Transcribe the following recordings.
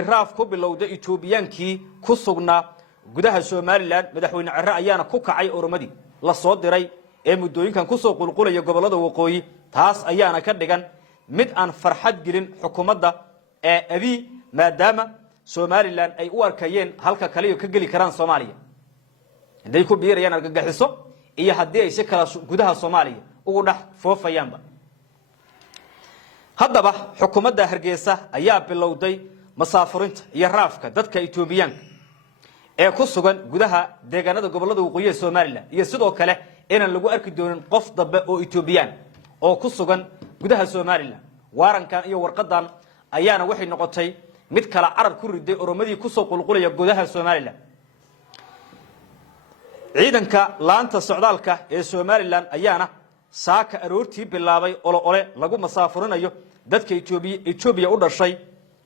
raaf ku bilowday Ethiopiankii ku sugnaa gudaha Soomaaliland madaxweyne Cire ayaana ku kacay Oromadii la soo diray ee muddooyinkan ku soo qulqulaya gobolada waqooyi taas ayaana ka dhigan mid aan farxad gelin xukuumadda ee Abiy maadaama Soomaaliland ay u arkayeen halka kale oo ka gali karaan Soomaaliya haday ku biirayaan argagixiso iyo hadii ay si kala gudaha Soomaaliya ugu dhax foofayaanba haddaba xukuumadda Hargeysa ayaa bilowday masaafurinta iyo raafka dadka Ethiopian ee ku sugan gudaha deegaanada gobolada waqooyi ee Soomaaliland iyo sidoo kale inaan lagu arki doonin qof dambe oo Ethiopian oo ku sugan gudaha Soomaaliland waarankan iyo warqadan ayaana waxay noqotay mid kala carab ku riday Oromadii ku soo qulqulaya gudaha Soomaaliland ciidanka laanta socdaalka ee Soomaaliland ayaana saaka aroortii bilaabay ole lagu masaafurinayo dadka Ethiopia u dhashay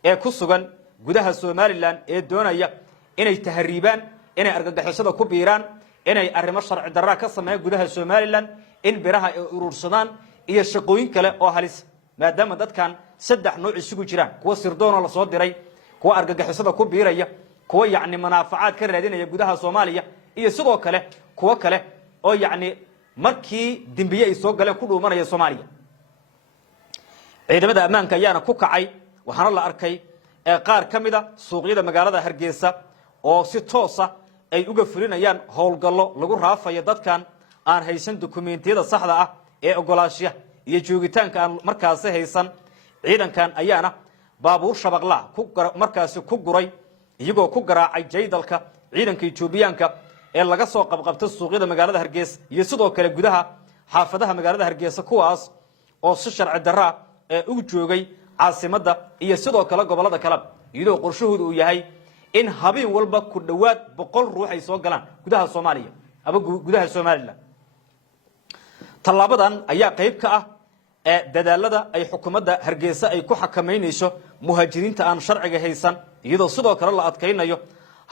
ee ku sugan gudaha Soomaaliland ee doonaya inay tahriibaan inay argagixisada ku biiraan inay arrimo sharci darro ka sameeyaan gudaha Soomaaliland in biraha ay urursadaan iyo shaqooyin kale oo halis maadaama dadkan saddex nooc isugu jiraan kuwa sirdoon la soo diray kuwa argagixisada ku biiraya kuwa yacni manaafacaad ka raadinaya gudaha Soomaaliya iyo sidoo kale kuwa kale oo yacni markii dambiye ay soo galeen ku dhuumanaya Soomaaliya ciidamada ammaanka ayaana ku kacay waxaana la arkay qaar kamida suuqyada magaalada Hargeysa oo si toos ah ay uga fulinayaan howlgallo lagu raafayo dadkan aan haysan dukumeentiyada saxda ah ee ogolaanshiyaha iyo joogitaanka aan markaas haysan ciidankan ayaana baabuur shabaqla markaas ku guray iyagoo ku garaacay jeedalka ciidanka Ethiopianka ee laga soo qabqabtay suuqyada magaalada Hargeysa iyo sidoo kale gudaha xaafadaha magaalada Hargeysa kuwaas oo si sharci darro ee ugu joogay caasimada iyo sidoo kale gobolada kale iyadoo qorshahoodu uu yahay in habeen walba ku dhawaad 100 ruux ay soo galaan gudaha Soomaaliya aba gudaha Soomaaliland talaabadan ayaa qayb ka ah dadaalada ay xukuumadda Hargeysa ay ku xakameynayso muhaajiriinta aan sharciga haysan iyadoo sidoo kale la adkeynayo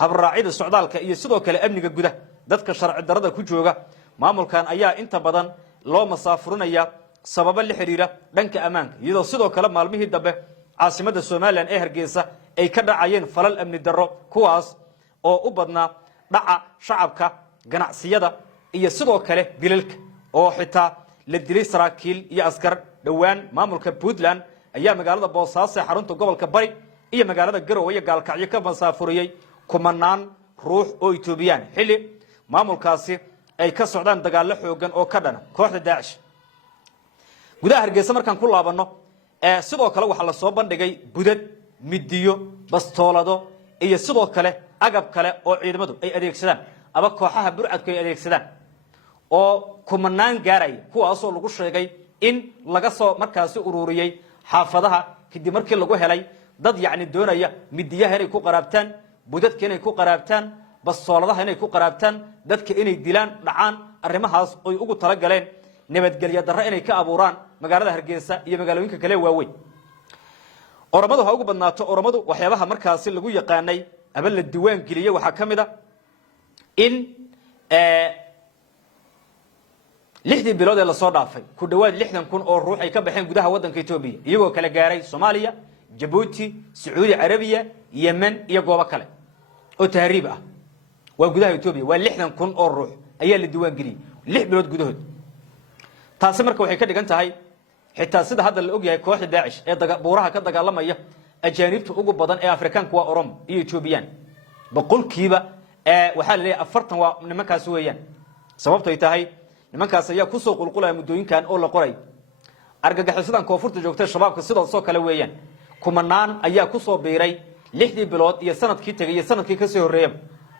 habraacida socdaalka iyo sidoo kale amniga gudaha dadka sharci darrada ku jooga maamulkan ayaa inta badan loo masaafurinaya sabab la xiriira dhanka ammaanka iyadoo sidoo kale maalmihii dambe caasimada Soomaaliland ee Hargeysa ay ka dhacayeen falal amni darro kuwaas oo u badnaa dhaca shacabka ganacsiyada iyo sidoo kale dilalka oo xitaa la dilay saraakiil iyo askar dhawaan maamulka Puntland ayaa magaalada Boosaaso ee xarunta gobolka Bari iyo magaalada Garowe iyo Gaalkacyo ka masaafuriyay kumanaan ruux oo Ethiopian xilli maamulkaasi ay ka socdaan dagaal xoogan oo ka dhana kooxda Daesh gudaha Hargeysa markaan ku laabano sidoo kale waxa la soo bandhigay budad midiyo bastoolado iyo sidoo kale agab kale oo ciidamadu ay adeegsadaan aba kooxaha burcadku ay adeegsadaan oo kumanaan gaaray kuwaas oo lagu sheegay in laga soo markaas ururiyay xaafadaha kadib markii lagu helay dad yacni doonaya midiyaha inay ku qaraabtaan budadka inay ku qaraabtaan bastooladaha inay ku qaraabtaan dadka inay dilaan dhacaan arrimahaas oo ugu tala galeen nabadgelyo darro inay ka abuuraan magaalada Hargeysa iyo magaalooyinka kale waaweyn Oromadu waxa ugu badnaato Oromadu waxyaabaha markaas lagu yaqaanay aba la diiwaan geliyay waxa kamida in 6 bilood ee la soo dhaafay ku dhawaad 60,000 oo ruux ay ka baxeen gudaha wadanka Itoobiya iyagoo kala gaaray Soomaaliya Djibouti Saudi Arabia Yemen iyo goobo kale oo tahriib ah waa gudaha Itoobiya waa 60,000 oo ruux ayaa la diiwaan geliyay 6 bilood gudahood taasi marka waxay ka dhigan tahay xitaa sida hadda la og yahay kooxda Daesh ee buuraha ka dagaalamaya ajaanibta ugu badan ee Afrikaanka waa Oromo iyo Ethiopian boqolkiiba waxa la leeyahay 40 waa nimankaas weeyaan sababtu ay tahay nimankaas ayaa ku soo qulqulaya muddooyinkan oo la qoray argagixisadan koonfurta joogtay shabaabka sidoo soo kale weeyaan kumanaan ayaa ku soo biiray 6 bilood iyo sanadkii tagay iyo sanadkii ka soo horeeyay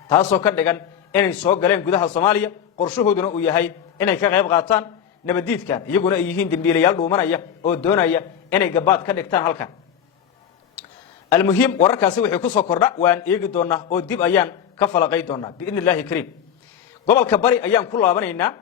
taasoo ka dhigan inay soo galeen gudaha Soomaaliya qorshahooduna uu yahay inay ka qayb qaataan nabadiidkan iyaguna ay yihiin dambiilayaal dhuumanaya oo doonaya inay gabaad ka dhigtaan halkan المهم wararkaasi wixii ku soo kordha waan eegi doonaa oo dib ayaan ka falaqay doonaa biidnillaahi kariim gobolka Bari ayaan ku laabanaynaa